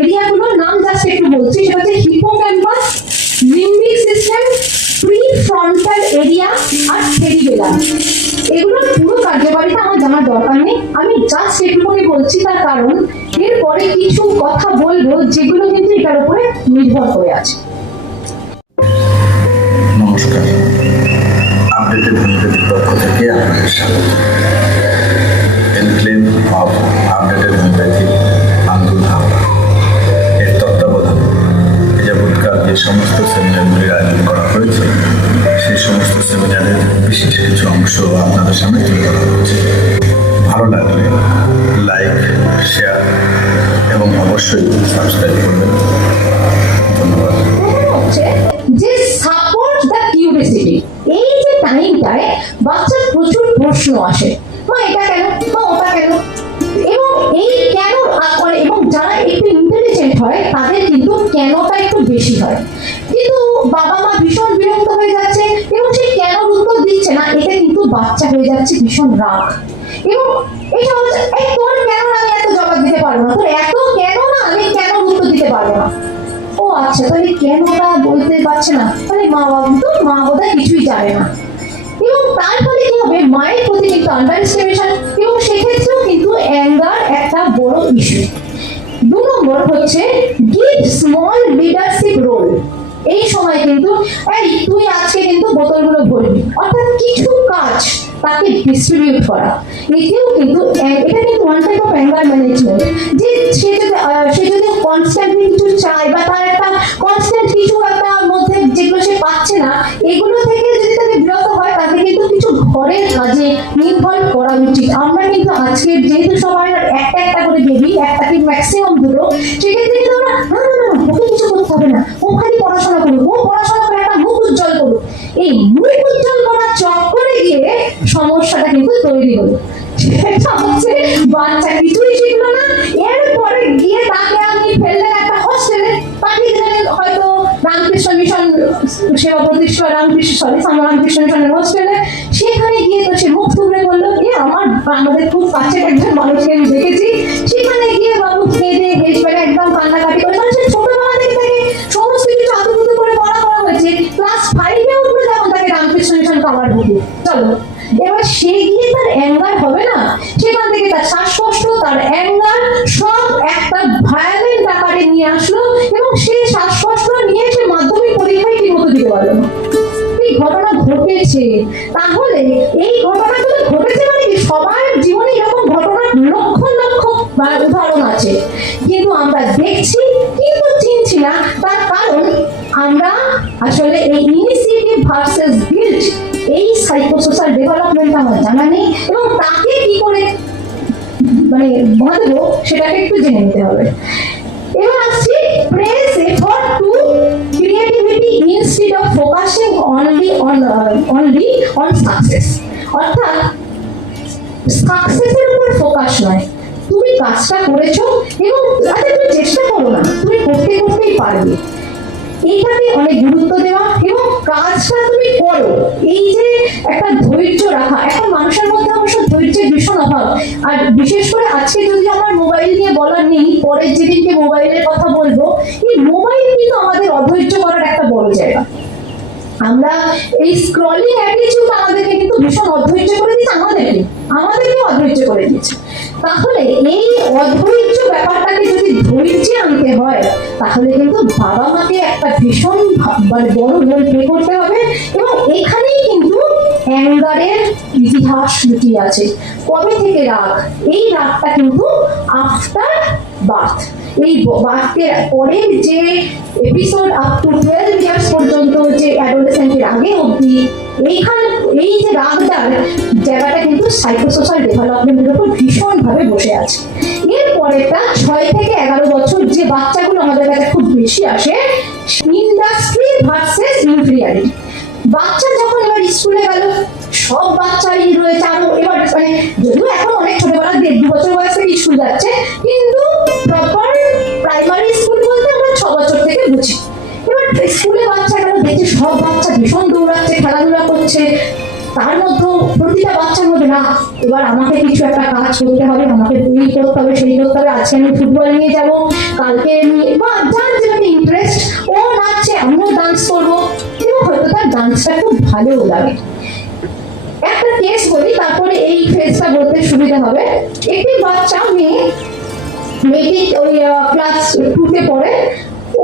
এরিয়াগুলোর নাম জাস্ট একটু বলছি, সেটা হচ্ছে hippocampus limbic system prefrontal area আর সেরিবেলাম এগুলোর পুরো কার্যকারিতা আমার জানার দরকার নেই। আমি জাস্ট এটুকুনি বলছি, তার কারণ এরপরে কিছু কথা বলব যেগুলো কিন্তু এটার উপরে নির্ভর করে আছে। নমস্কার। আপডেটেড হোমিওপ্যাথির পক্ষ থেকে আপনাদের স্বাগত। এনক্লেম অফ আপডেটেড হোমিওপ্যাথি সমস্ত সেমিনারগুলির আয়োজন করা হয়েছে। সেই সমস্ত সেমিনারের বিশেষ কিছু অংশ আপনাদের সামনে তুলে ধরা হচ্ছে। ভালো লাগলে লাইক, শেয়ার এবং অবশ্যই সাবস্ক্রাইব করবেন। ধন্যবাদ। যে সাপোর্ট দ্য এই যে টাইমটায় বাচ্চার প্রচুর প্রশ্ন আসে। এটা কেন? ওটা কেন? এবং এই কেন আ- এবং যারা ইন্টেলিজেন্ট হয়, তাদের কিন্তু কেনটা একটু বেশি হয়। কিন্তু বাবা মা ভীষণ বিরক্ত হয়ে যাচ্ছে এবং সে কেন উত্তর দিচ্ছে না এটা কিন্তু বাচ্চা হয়ে যাচ্ছে ভীষণ রাগ। এবং এটা হচ্ছে তোর কেন আমি এত জবাব দিতে পারব না। তোর এত কেন না আমি কেন উত্তর দিতে পারব না? ও আচ্ছা তাহলে কেন বলতে পারছে না? তাহলে মা বাবা তো, মা বোধহয় কিছুই জানে না। এবং তার ফলে কি হবে? মায়ের প্রতি কিন্তু আন্ডার এবং সেক্ষেত্রেও কিন্তু অ্যাঙ্গার একটা বড় ইস্যু দু নম্বর হচ্ছে গিভ স্মল লিডারশিপ রোল এই সময় কিন্তু, এই তুই আজকে কিন্তু বোতলগুলো ভরবি। অর্থাৎ কিছু কাজ তাকে ডিস্ট্রিবিউট করা। কিন্তু এটা কিন্তু one type of anger management যে সে যদি সে যদি কনস্ট্যান্টলি কিছু চায় বা তার একটা কনস্ট্যান্ট কিছু একটা মধ্যে যেগুলো সে পাচ্ছে না, এগুলো থেকে যদি তাকে বিরত হয়, তাকে কিন্তু কিছু ঘরের কাজে নির্ভর করা উচিত। আমরা কিন্তু আজকে যেহেতু সবাই ম্যাক্সিমাম দুটো সেক্ষেত্রে কিন্তু আমরা না না না ওকে কিছু করতে হবে না। ও খালি পড়াশোনা করুক, ও পড়াশোনা করে একটা মুখ উজ্জ্বল করুক। এই মুখ উজ্জ্বল করার চক্করে গিয়ে সমস্যাটা কিন্তু তৈরি হলো। বাচ্চা কিছুই শিখলো না। এরপরে গিয়ে তাকে আপনি ফেললেন একটা হোস্টেলে পাঠিয়ে দিলেন হয়তো রামকৃষ্ণ মিশন সেবা প্রতিষ্ঠা, রামকৃষ্ণ সরি রামকৃষ্ণ মিশনের হোস্টেলে সেখানে গিয়ে তো সে মুখ থুবড়ে বলল এ আমার আমাদের খুব কাছের একজন মানুষকে আমি পাওয়ার দিকে চলো, এবার সে গিয়ে তার অ্যাঙ্গার হবে না? সেখান থেকে তার শ্বাসকষ্ট, তার অ্যাঙ্গার সব একটা ভায়োলেন্ট আকারে নিয়ে আসলো এবং সে শ্বাসকষ্ট নিয়ে সে মাধ্যমিক পরীক্ষায় ঠিক মতো দিতে পারল? এই ঘটনা ঘটেছে। তাহলে এই ঘটনাগুলো ঘটেছে মানে কি? সবার জীবনে এরকম ঘটনার লক্ষ লক্ষ উদাহরণ আছে। কিন্তু আমরা দেখছি, কিন্তু চিনছি না তার কারণ আমরা আসলে এই ইনিশিয়েটিভ ভার্সেস গিল্ট এই সাইকোসোশ্যাল ডেভেলপমেন্ট আমার জানা নেই এবং তাকে কি করে মানে বাঁধবো সেটাকে একটু জেনে নিতে হবে। এবার আসছি praise effort to creativity instead of focusing only on only on success অর্থাৎ সাকসেসের উপর ফোকাস নয় কাজটা করেছ এবং আচ্ছা তুমি চেষ্টা করো না, তুমি করতে করতেই পারবে। এইটাকে অনেক গুরুত্ব দেওয়া এবং কাজটা তুমি করো। এই যে একটা ধৈর্য রাখা এখন মানুষের মধ্যে অবশ্য ধৈর্যের ভীষণ অভাব। আর বিশেষ করে আজকে যদি আমার মোবাইল নিয়ে বলার নেই, পরের যেদিনকে মোবাইলের কথা বলব, এই মোবাইল কিন্তু আমাদের অধৈর্য করার একটা বড় জায়গা। আমরা এই স্ক্রলিং অ্যাটিটিউড আমাদেরকে কিন্তু ভীষণ অধৈর্য করে দিচ্ছে আমাদেরকে। আমাদেরকে অধৈর্য করে দিচ্ছে তাহলে এই অধৈর্য ব্যাপারটাকে যদি ধৈর্যে আনতে হয়, তাহলে কিন্তু বাবা মাকে একটা ভীষণ মানে বড় রোল প্লে করতে হবে এবং এখানেই কিন্তু অ্যাঙ্গারের ইতিহাস লুকিয়ে আছে। কবে থেকে রাগ? এই রাগটা কিন্তু আফটার বার্থ এই বার্থের পরের যে episode up to twelve years পর্যন্ত যে অ্যাডোলেসেন্টের আগে অবধি এইখানে, এই যে রাগটার জায়গাটা কিন্তু সাইকোসোশ্যাল ডেভেলপমেন্টের উপর ভীষণভাবে বসে আছে। এর পরেরটা ছয় থেকে এগারো বছর যে বাচ্চাগুলো আমাদের কাছে খুব বেশি আসে ইন্ডাস্ট্রি ভার্সেস ইনফিরিয়ারিটি বাচ্চা যখন এবার স্কুলে গেল, সব বাচ্চাই রয়েছে আরও এবার মানে যদিও এখন অনেক ছোটবেলা দেড় দু বছর বয়স থেকে স্কুল যাচ্ছে, কিন্তু প্রপার প্রাইমারি স্কুল বলতে আমরা ছ বছর থেকে বুঝি। স্কুলে বাচ্চা দেখছি সব বাচ্চা ভীষণ দৌড়াচ্ছে, খেলাধুলা করছে। তার মধ্যেও প্রতিটা বাচ্চার মধ্যে, না, এবার আমাকে কিছু একটা কাজ করতে হবে, আমাকে এই করতে হবে, সেই করতে হবে, আজকে আমি ফুটবল নিয়ে যাব, কালকে বা যার যেটা ইন্টারেস্ট ও নাচছে, আমিও ডান্স করব। এবং হয়তো তার ডান্সটা খুব ভালোও লাগে। একটা কেস বলি, তারপরে এই ফেসটা বলতে সুবিধা হবে। একটি বাচ্চা, মেয়ে, মেয়েটি ওই ক্লাস টুতে পড়ে।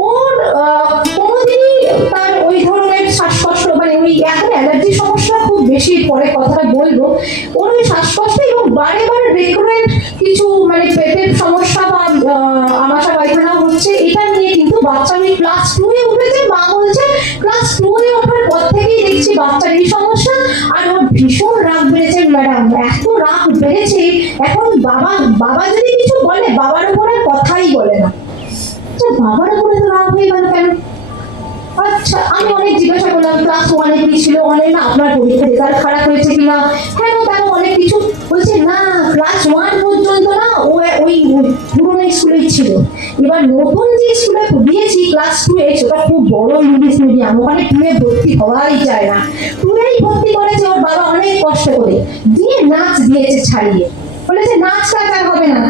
ওর এখন অ্যালার্জি সমস্যা খুব বেশি পরে কথাটা বলব। ওর শ্বাসকষ্ট এবং বারে বারে রেকুরেন্ট কিছু মানে পেটের সমস্যা বা আমাশা, পায়খানা হচ্ছে, এটা নিয়ে কিন্তু বাচ্চা ওই ক্লাস টু এ উঠেছে। মা বলছে ক্লাস টু এ ওঠার পর থেকেই দেখছি বাচ্চার এই সমস্যা। আর ওর ভীষণ রাগ বেড়েছে ম্যাডাম এত রাগ বেড়েছে, এখন বাবা বাবা যদি কিছু বলে, বাবার উপর কথাই বলে না। বাবার উপরে তো রাগ হয়ে গেল কেন? আচ্ছা আমি অনেক জিজ্ঞাসা করলাম ক্লাস ওয়ানে কি ছিল, অনেক না আপনার পরীক্ষা রেজাল্ট খারাপ হয়েছে কিনা? হ্যাঁ তেন অনেক কিছু? বলছে, না ক্লাস ওয়ান পর্যন্ত না, ও ওই পুরোনো স্কুলেই ছিল। এবার নতুন যে স্কুলে দিয়েছি ক্লাস টু এ, সেটা খুব বড় ইংলিশ মিডিয়াম ওখানে টু এ ভর্তি হওয়াই যায় না। টু এই ভর্তি করেছে ওর বাবা অনেক কষ্ট করে। দিয়ে নাচ দিয়েছে ছাড়িয়ে। বলেছে নাচ টাচ আর হবে না।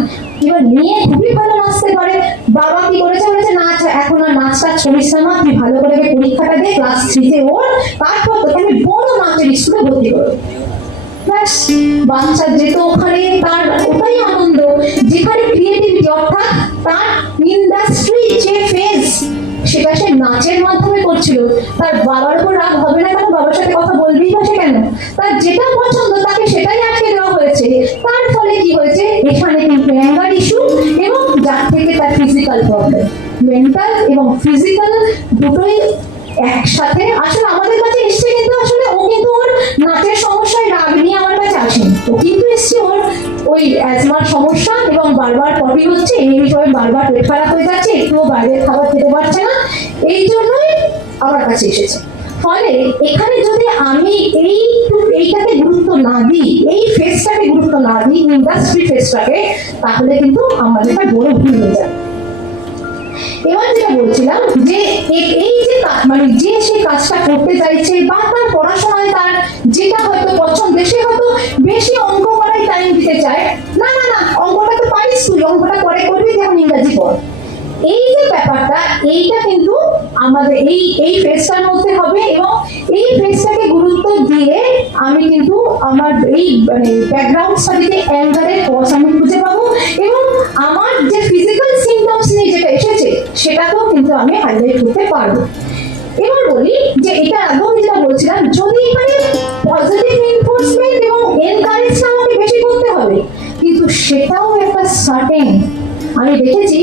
এবার মেয়ে খুবই ভালো নাচতে পারে। বাবা কি করেছে বলেছে নাচ এখন আর নাচ টাচ করিস না তুই ভালো করে পরীক্ষাটা দে ক্লাস থ্রিতে ওর তারপর তোকে আমি বড় নাচের স্কুলে ভর্তি করব। ব্যাস, বাচ্চা যেত ওখানে, তার ওটাই আনন্দ। যেখানে ক্রিয়েটিভিটি অর্থাৎ তার ইন্ডাস্ট্রি যে ফেজ সেটা সে নাচের মাধ্যমে করছিল। তার বাবার উপর রাগ হবে না কেন? বাবার সাথে কথা বলবেই বা সে কেন? তার যেটা পছন্দ, তাকে সেটাই আটকে দেওয়া হয়েছে। তার ফলে কি হয়েছে? এখানে কিন্তু অ্যাঙ্গার যার থেকে তার ফিজিক্যাল প্রবলেম মেন্টাল এবং ফিজিক্যাল দুটোই একসাথে। আসলে আমাদের কাছে এসছে কিন্তু আসলে ও কিন্তু ওর নাচের সমস্যায় রাগ নিয়ে আমার কাছে আসেনি। ও কিন্তু এসছে ওর ওই অ্যাজমার সমস্যা এবং বারবার পটি হচ্ছে, এই বিষয়ে বারবার পেট খারাপ হয়ে যাচ্ছে, একটুও বাইরের খাবার খেতে পারছে না। এই জন্যই আমার কাছে এসেছে। ফলে এখানে যদি আমি এই এইটাকে গুরুত্ব না দিই, এই ফেসটাকে গুরুত্ব না দিই ইন্ডাস্ট্রি ফেসটাকে তাহলে কিন্তু আমাদের বড় ভুল হয়ে যাবে। এবার যেটা বলছিলাম যে এই যে মানে যে সে কাজটা করতে চাইছে বা তার পড়াশোনায় তার যেটা হয়তো পছন্দ, সে হয়তো বেশি অঙ্ক করাই টাইম দিতে চায়। না না না, অঙ্কটা তো পারিস তুই, অঙ্কটা পরে করবি, যেমন ইংরাজি পড়। এই যে ব্যাপারটা, এইটা কিন্তু আমাদের এই এই ফেসটার মধ্যে হবে এবং এই ফেসটাকে গুরুত্ব দিয়ে আমি কিন্তু আমার এই মানে ব্যাকগ্রাউন্ড স্টাডিতে অ্যাঙ্গারের কজ আমি খুঁজে পাবো এবং আমার যে ফিজিক্যাল সিমটমস নিয়ে যেটা এসেছে, সেটাকেও কিন্তু আমি হাইলাইট করতে পারব। এবার বলি যে এটা একদম যেটা বলছিলাম, যদি এখানে পজিটিভ এনফোর্সমেন্ট এবং এনকারেজটা আমাকে বেশি করতে হবে, কিন্তু সেটাও একটা সার্টেন আমি দেখেছি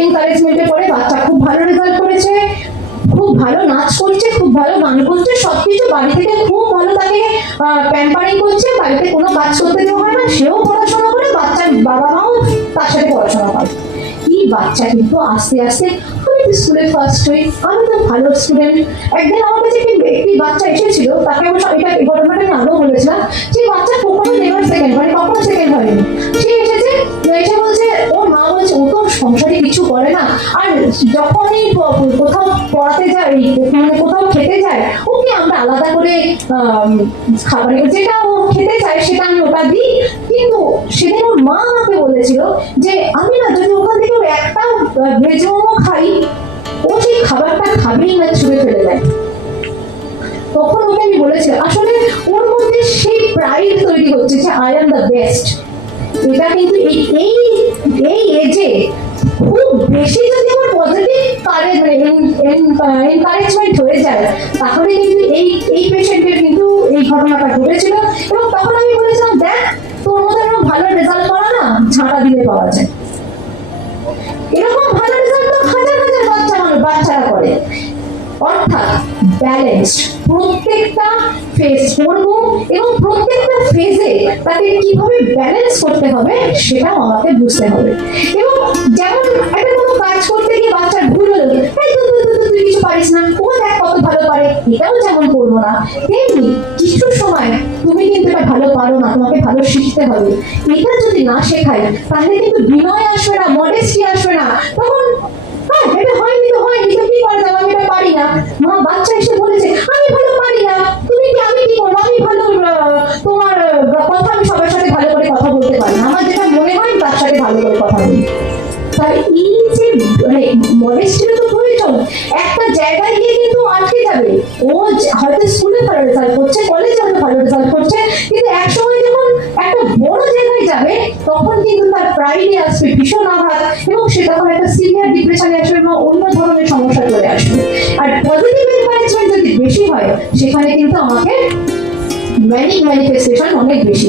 এনকারেজমেন্টে পরে বাচ্চা খুব ভালো রেজাল্ট করেছে, খুব ভালো নাচ করছে, খুব ভালো গান করছে, সবকিছু বাড়ি থেকে খুব ভালো তাকে প্যাম্পারিং করছে, বাড়িতে কোনো কাজ করতে দেওয়া হয় না, সেও পড়াশোনা করে, বাচ্চার বাবা মাও তার সাথে পড়াশোনা করে। কি বাচ্চা কিন্তু আস্তে আস্তে, আমি তো স্কুলে ফার্স্ট হই, আমি তো ভালো স্টুডেন্ট একদিন আমার কাছে একটি বাচ্চা এসেছিল, তাকে অবশ্য এটা এই ঘটনাটা আমি আগেও বলেছিলাম, যে বাচ্চা কখনো নেভার সেকেন্ড মানে কখনো সেকেন্ড হয়নি। সে এসেছে এসে বলছে ওর মা বলছে ও তো সংসারে কিছু করে না আর যখনই কোথাও পড়াতে যায় মানে কোথাও খেতে যায় ওকে আমরা আলাদা করে আম, খাবার যেটা ও খেতে চায় সেটা আমি ওটা দিই। কিন্তু সেদিন ওর মা আমাকে বলেছিল যে আমি না যদি ওখান থেকে একটা ভেজ মোমো খাই ও সেই খাবারটা খাবেই না ছুঁড়ে ফেলে দেয়। তখন ওকে আমি বলেছি আসলে ওর মধ্যে সেই প্রাইড তৈরি হচ্ছে যে আই এম দ্য বেস্ট এটা কিন্তু এই এই এজে খুব বেশি যদি আমার পজিটিভ কারেজ মানে এনকারেজমেন্ট হয়ে যায়, তাহলে কিন্তু এই এই পেশেন্টের কিন্তু এই ঘটনাটা ঘটেছিল এবং তখন আমি বলেছিলাম, দেখ, তোর মতো এরকম ভালো রেজাল্ট করা না, ঝাঁটা দিলে পাওয়া যায়। এরকম ভালো রেজাল্ট হাজার হাজার বাচ্চা বাচ্চারা করে। অর্থাৎ ব্যালেন্স প্রত্যেকটা ফেজ করব এবং প্রত্যেকটা ফেজে তাকে কীভাবে ব্যালেন্স করতে হবে সেটাও আমাকে বুঝতে হবে। এবং যেমন একটা কোনো কাজ করতে গিয়ে বাচ্চার ভুল হলো তুই কিছু পারিস না ও দেখ কত ভালো পারে, এটাও যেমন করব না। তেমনি কিছু সময় তুমি কিন্তু এটা ভালো পারো না, তোমাকে ভালো শিখতে হবে। এটা যদি না শেখাই, তাহলে কিন্তু বিনয় আসবে না মডেস্টি আসবে না। তখন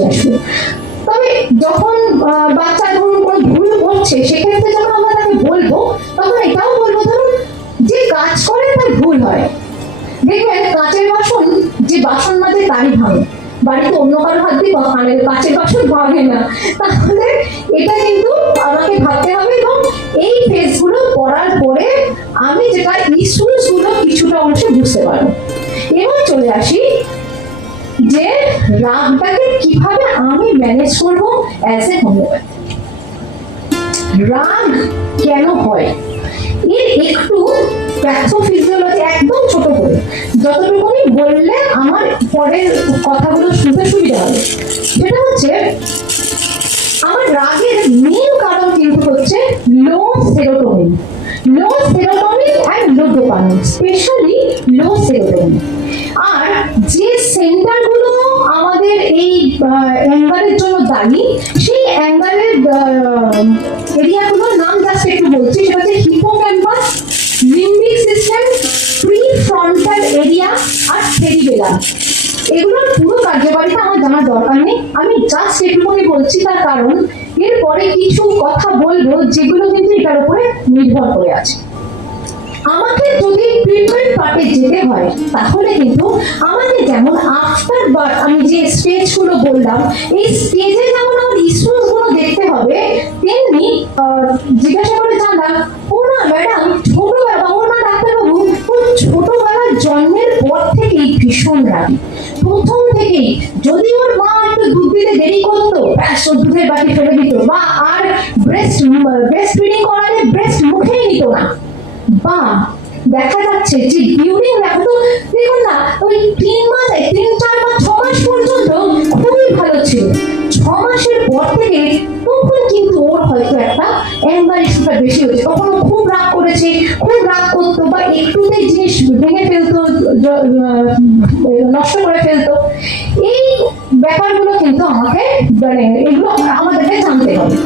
আসবে তবে যখন বাচ্চা ধরুন কোনো ভুল করছে সেক্ষেত্রে যখন আমরা তাকে বলব, তখন এটাও বলব, ধরুন, যে কাজ করে তার ভুল হয়। দেখবেন, কাঁচের বাসন, যে বাসন মাঝে তারই ভাঙে। বাড়িতে অন্য কারও হাত দিয়ে মানে কাঁচের বাসন ভাঙে না। তাহলে এটা কিন্তু আমাকে ভাবতে হবে এবং এই ফেজগুলো করার পরে আমি যেটা ইস্যুসগুলো কিছুটা অংশে বুঝতে পারব। এবার চলে আসি যে রাগটাকে কীভাবে আমি ম্যানেজ করব অ্যাজ এ হোমিওপ্যাথ রাগ কেন হয়? এর একটু প্যাথোফিজিওলজি সেরিবেলাম এগুলোর পুরো কার্যকারিতা আমার জানার দরকার নেই। আমি বলছি তার কারণ, এরপরে কিছু কথা বলব যেগুলো কিন্তু এটার উপরে নির্ভর করে আছে। আমাকে যদি পার্টে যেতে হয়, তাহলে কিন্তু আমাকে যেমন আফটার বার্থ আমি যে স্টেজগুলো বললাম, এই স্টেজে যেমন আমার ইস্যুসগুলো দেখতে হবে, তেমনি জিজ্ঞাসা করে জানলাম ও না ম্যাডাম ছোটবেলা পর ভীষণ রাগি। প্রথম থেকেই যদি ওর মা একটু দুধ দিতে দেরি করতো, ব্যাস ওর দুধের বাটি ফেলে দিত। বা আর ব্রেস্ট ব্রেস্ট ফিডিং করালে ব্রেস্ট মুখেই নিত না। বা, দেখা যাচ্ছে যে ডিউরিং দেখো তো, দেখুন না, ওই তিন মাস, তিন কিন্তু আমাকে মানে এগুলো আমাদেরকে জানতে হবে।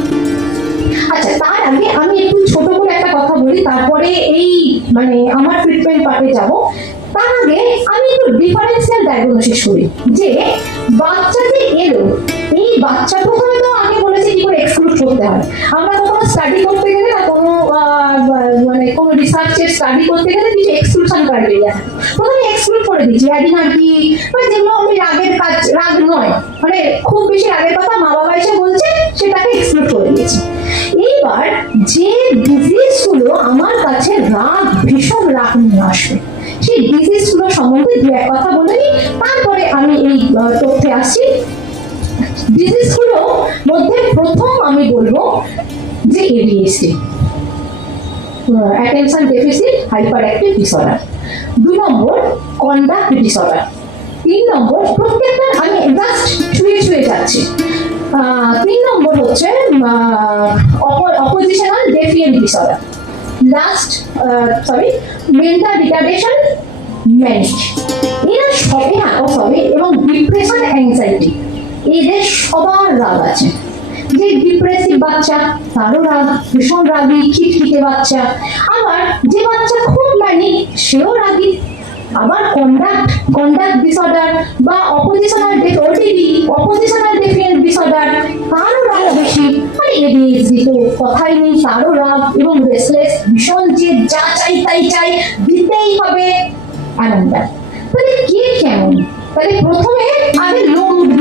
আচ্ছা তার আগে আমি একটু ছোট করে একটা কথা বলি, তারপরে এই মানে আমার ট্রিটমেন্ট পার্টে যাব। তার আগে আমি একটু ডিফারেন্সিয়াল ডায়াগনোসিস করি, যে বাচ্চা এলো, এই বাচ্চা প্রথমে তো আমি বলেছি কি করে এক্সক্লুড করতে হয়। আমরা কোনো স্টাডি স্টাডি করতে গেলে কিছু এক্সক্লুশন ক্রাইটেরিয়া প্রথমে এক্সক্লুড করে দিচ্ছি অ্যাডিনার্কি বা যেগুলো আমি রাগের কাজ, রাগ নয় মানে খুব বেশি রাগের কথা মা বাবা এসে বলছে, সেটাকে এক্সক্লুড করে দিয়েছি। এইবার যে ডিজিজগুলো আমার কাছে রাগ, ভীষণ রাগ নিয়ে আসবে, সেই ডিজিজগুলো সম্বন্ধে দু এক কথা বলে নিই, তারপরে আমি এই তথ্যে আসছি। ডিজিজগুলো মধ্যে প্রথম আমি বলব যে A D H D attention deficit hyperactive disorder দুই নম্বর কন্ডাক্ট ডিসঅর্ডার তিন নম্বর, প্রত্যেকটা আমি জাস্ট ছুঁয়ে ছুঁয়ে যাচ্ছি। তিন নম্বর হচ্ছে oppositional defiant disorder last sorry mental retardation manic এরা সবে হ্যাঁ সবে এবং ডিপ্রেশন অ্যাংজাইটি এদের সবার রাগ আছে। যে ডিপ্রেসিভ বাচ্চা তারও রাগ, ভীষণ রাগী, খিটখিটে বাচ্চা। আবার যে বাচ্চা খুব সেও রাগী। আবার কন্ডাক্ট কন্ডাক্ট ডিসঅর্ডার বা অপোজিশনাল অপোজিশনাল ডিসঅর্ডার তারও রাগ বেশি মানে এডিএইচডি তো কথাই নেই তারও রাগ এবং রেসলেস ভীষণ যে যা চাই তাই চাই, দিতেই হবে। এমনটা তাহলে কে কেমন? তাহলে প্রথমে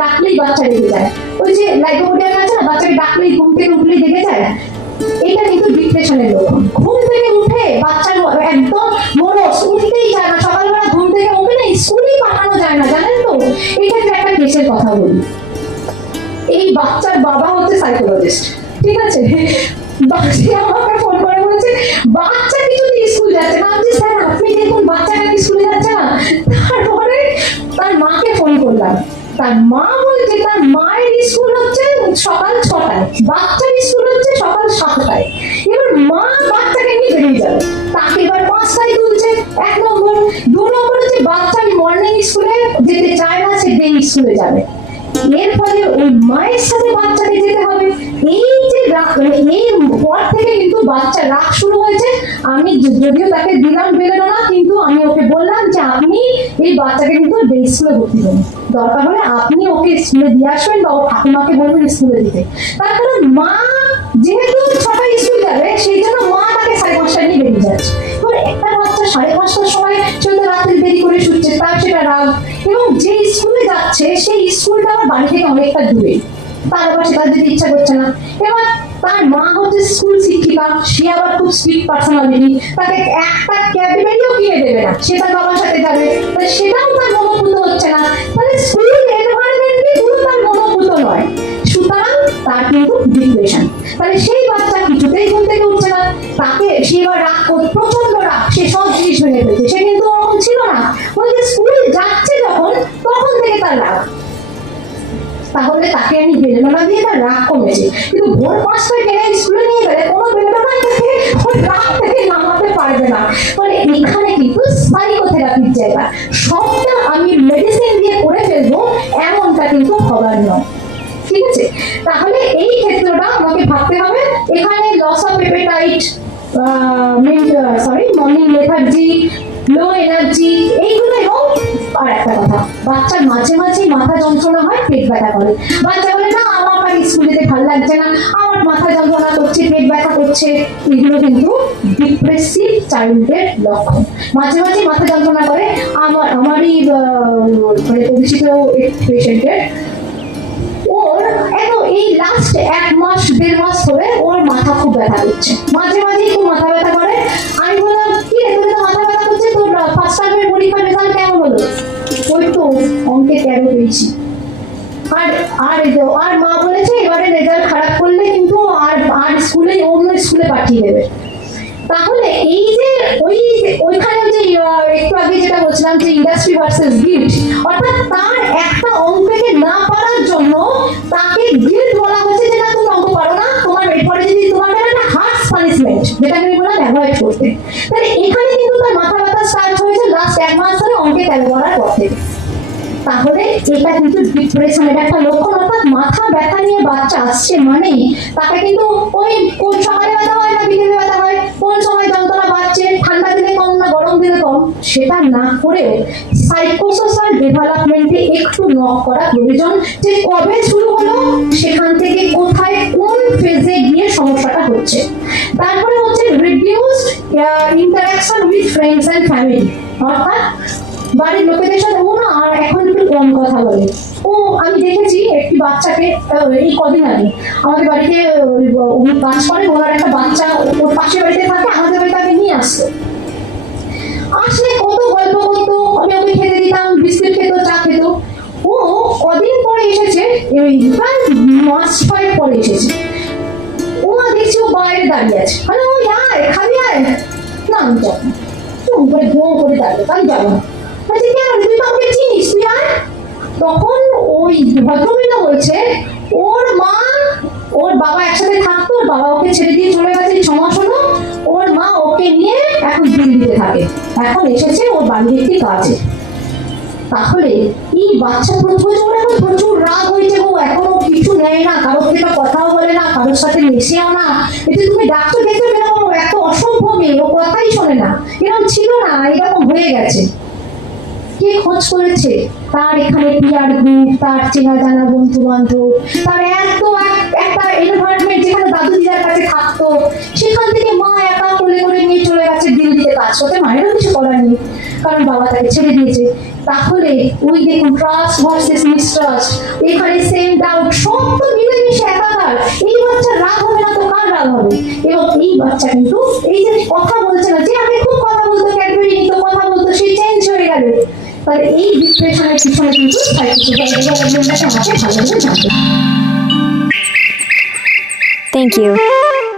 ডাকলেই বাচ্চা রেগে যায়। ওই যে লাইকোপোডিয়াম আছে না, বাচ্চাকে ডাকলেই ঘুম থেকে উঠলেই রেগে যায়। এটা কিন্তু ডিপ্রেশনের লক্ষণ। ঘুম থেকে উঠে বাচ্চার একদম মনস উঠতেই যায় না। সকালবেলা ঘুম থেকে উঠে না স্কুলেই পাঠানো যায় না, জানেন তো? এক্ষেত্রে একটা কেসের কথা বলি। এই বাচ্চার বাবা হচ্ছে সাইকোলজিস্ট ঠিক আছে? বাচ্চা আমাকে ফোন করে বলেছে, বাচ্চা কিছুতে স্কুল যাচ্ছে? না আমি স্যার, আপনি দেখুন বাচ্চাটা কি স্কুলে যাচ্ছে না? তারপরে তার মাকে ফোন করলাম। তার মা সে ডে স্কুলে যাবে। এর ফলে ওই মায়ের সাথে বাচ্চাকে যেতে হবে। এই যে মানে এই পর থেকে কিন্তু বাচ্চা রাগ শুরু হয়েছে। আমি যদিও তাকে দিলাম বেরোনো না কিন্তু আমি ওকে বললাম যে আপনি এই বাচ্চাকে কিন্তু স্কুলে ভর্তি করুন। দরকার হলে আপনি ওকে স্কুলে দিয়ে আসবেন বা ওর ঠাকুমাকে বলবেন স্কুলে দিতে। তার কারণ মা, যেহেতু ছটায় স্কুল যাবে, সেই জন্য মা বাচ্চা সাড়ে পাঁচটার সময় সে রাত্রে দেরি করে শুচ্ছে তার সেটা রাগ এবং যে স্কুলে যাচ্ছে, সেই স্কুলটা আমার বাড়ি থেকে অনেকটা দূরে। তার আবার সেটা যেতে ইচ্ছা করছে না। এবার তার মা হচ্ছে স্কুল শিক্ষিকা, সে আবার খুব স্ট্রিক্ট পার্সোনালিটি তাকে একটা ক্যাবিনেটও কিনে দেবে না। সে তার বাবার সাথে যাবে। তাহলে তাকে দিয়ে তার রাগ কমেছে। কিন্তু ভোর পাঁচটায় টেনে স্কুলে নিয়ে গেলে কোনো বেলেডোনা তাকে ওই রাগ থেকে নামাতে পারবে না। মানে এখানে কিন্তু সাইকোথেরাপির জায়গা। সবটা আমি মেডিসিন দিয়ে করে ফেলব, এমনটা কিন্তু হবার নয়। ঠিক আছে? তাহলে এই ক্ষেত্রটা আমাকে ভাবতে হবে। এখানে loss of appetite sorry morning lethargy low energy এইগুলো এবং আর একটা কথা, বাচ্চার মাঝে মাঝে মাথা যন্ত্রণা হয়, পেট ব্যথা করে। বাচ্চা বলে, না, আমার আর স্কুল যেতে ভালো লাগছে না। আমার মাথা যন্ত্রণা করছে, পেট ব্যথা করছে। এগুলো কিন্তু ডিপ্রেসিভ চাইল্ডের লক্ষণ। মাঝে মাঝে মাথা যন্ত্রণা করে। আমার, আমারই মানে পরিচিত পেশেন্টের। ওর এত এই লাস্ট এক মাস, দেড় মাস ধরে ওর মাথা খুব ব্যথা করছে। মাঝে মাঝে খুব মাথা ব্যথা করে। তাহলে এই যে, ওই ওইখানে যে একটু আগে যেটা বলছিলাম যে ইন্ডাস্ট্রি ভার্সেস গিল্ড অর্থাৎ তার একটা অঙ্ককে না পারার জন্য তাকে গিল্ড বলা হয়েছে যে তুমি অঙ্ক পারো না তোমার এরপরে যদি তোমার মেলে না হার্স যেটা অ্যাভয়েড তাহলে এটা কিন্তু একটা অর্থাৎ মাথা ব্যথা নিয়ে বাচ্চা আসছে মানে তাকে কিন্তু ওই কোন ব্যথা হয় না হয়, কোন সময় বাড়ছে, ঠান্ডা দিনে কম না গরম দিনে কম সেটা না করেও সাইকোসোশাল ডেভেলপমেন্টে একটু নক করা প্রয়োজন যে কবে শুরু হলো, সেখান থেকে কোথায় কোন ফেজে গিয়ে সমস্যাটা হচ্ছে। তারপরে হচ্ছে reduced interaction with friends and family অর্থাৎ বাড়ির লোকেদের সাথে, ও না আর এখন একটু কম কথা বলে। ও, আমি দেখেছি একটি বাচ্চাকে এই কদিন আগে আমাদের বাড়িতে কাজ করেন, ওনার একটা বাচ্চা ওর পাশের বাড়িতে থাকে, আমাদের বাড়িতে আগে নিয়ে আসতো। আসলে কত গল্প আমি ওকে খেতে দিতাম খেত, চা খেত। ও কদিন পরে এসেছে মাস পরে এসেছে। ও দেখছি ও বাইরে দাঁড়িয়ে আছে। আয় আয়। না, আমি যাব। করে করে দাঁড়িয়ে আমি যাব কেন তুই তো আমাকে চিনিস, তুই আয়। তখন ওই ভদ্রমহিলা বলছে, ওর মা, ওর বাবা একসাথে থাকতো, ওর বাবা ওকে ছেড়ে দিয়ে চলে গেছে ছ মাস হলো। ওকে নিয়ে এখন দিল্লিতে থাকে? এখন এসেছে ওর বাড়ির একটি কাজে। তাহলে এই বাচ্চা প্রথম এখন প্রচুর রাগ হয়েছে গো, এখনও কিছু নেয় না, কারোর থেকে কথাও বলে না, কারোর সাথে মেশেও না। এতে তুমি ডাক্তার দেখতে পেলাম ও এত অসম্ভব মেয়ে, ও কথাই শোনে না। এরকম ছিল না, এরকম হয়ে গেছে। কে খোঁজ করেছে? তার এখানে পিয়ার গ্রুপ তার চেনা জানা বন্ধু বান্ধব তার এত একটা এনভায়রনমেন্ট যেখানে দাদু দিদার কাছে থাকতো, সেখান থেকে মা একা কোলে করে নিয়ে চলে গেছে দিতে কাজ। করতে মায়েরও কিছু করার নেই, কারণ বাবা তাকে ছেড়ে দিয়েছে। তাহলে ওই দেখুন ট্রাস্ট ভার্সেস মিসট্রাস্ট এখানে সেম ডাউট সব তো মিলেমিশে একাকার। এই বাচ্চার রাগ হবে না তো কার রাগ হবে? এবং এই বাচ্চা কিন্তু এই যে কথা বলছে না, যে আগে খুব কথা বলতো, ক্যাডবেরি নিত কথা বলতো, সে চেঞ্জ হয়ে গেল। তাহলে এই ডিপ্রেশনের পিছনে কিন্তু সাইকোলজিক্যাল আমাকে ভালো করে জানতে Thank you.